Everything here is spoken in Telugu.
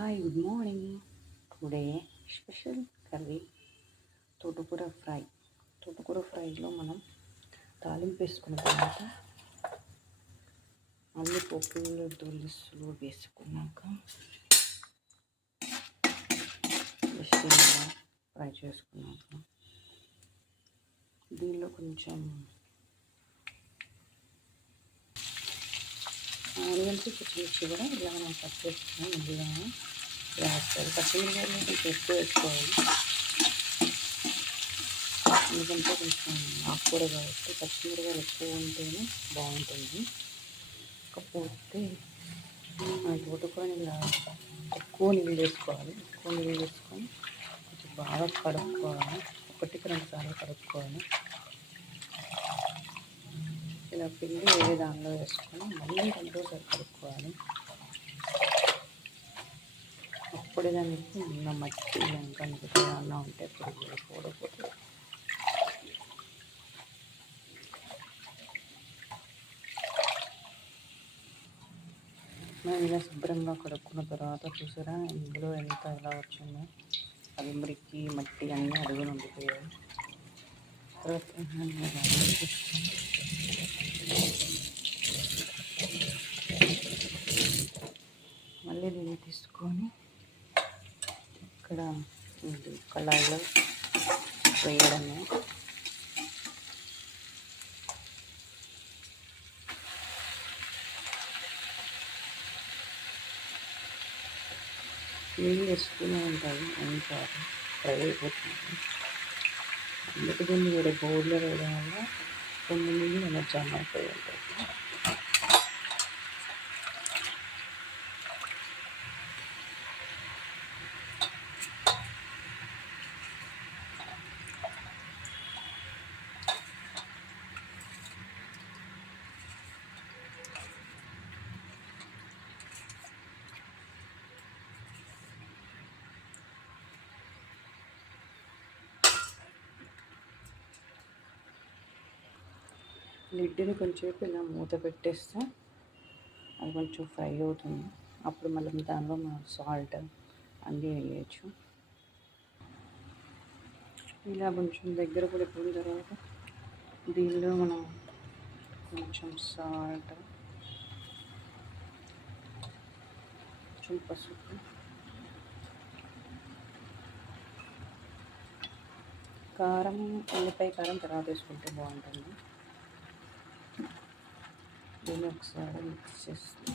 Hi, good morning. Today special curry తోటకూర ఫ్రై. తోటకూర ఫ్రైలో మనం తాలింపు వేసుకున్న తర్వాత అన్ని పోపులు దులుసులు వేసుకున్నాక జస్ట్ ఇలా ఫ్రై చేసుకున్నాక దీనిలో కొంచెం ఆనియన్స్ పచ్చిమిర్చి కూడా ఇలా మనం కట్ చేసుకున్నాం. ముందుగా వేస్తారు. పచ్చిమిరపకాయలు కొంచెం ఎక్కువ వేసుకోవాలి, ఎందుకంటే కొంచెం ఆకుకూర కాబట్టి పచ్చిమిరపకాయలు ఎక్కువ ఉంటేనే బాగుంటుంది. కాకపోతే తోటకూరని ఇలా ఎక్కువ నీళ్ళు వేసుకోవాలి. ఎక్కువ నీళ్ళు వేసుకొని కొంచెం బాగా కడుక్కోవాలి. 1-2 సార్లు కడుక్కోవాలి. ఇలా పిండి వేరే దానిలో వేసుకొని మళ్ళీ 2సారి కడుక్కోవాలి. అప్పుడే దానికి ఉన్న మట్టి ఇంకా మిగతా అన్న ఉంటే పురుగు కూడపోతుంది. మనం ఇలా శుభ్రంగా కడుక్కున్న తర్వాత చూసారా ఇందులో ఎంత ఎలా వచ్చిందో, అది మురికి మట్టి అన్నీ అడుగులు ఉండిపోయాయి. తర్వాత మళ్ళీ దీన్ని తీసుకొని ఇక్కడ కళాయిలో వేయడమే. నీళ్ళు వేస్తూనే ఉంటాయి, ఇంకా ఫ్రై అయిపోతుంది. అందుకే దీన్ని వేరే బౌల్లో వేయడం వల్ల కొన్ని నీళ్ళు మన జమ అయిపోయి ఉంటాయి. లిడ్ని కొంచెంసేపు ఇలా మూత పెట్టేస్తే అది కొంచెం ఫ్రై అవుతుంది. అప్పుడు మళ్ళీ దానిలో మనం సాల్ట్ అన్నీ వేయచ్చు. ఇలా కొంచెం దగ్గర పడిపోయిన తర్వాత దీనిలో మనం కొంచెం సాల్ట్, కొంచెం పసుపు, కారం, ఉల్లిపాయ కారం తర్వాత వేసుకుంటే బాగుంటుంది. దీన్ని ఒకసారి మిక్స్ చేస్తాం.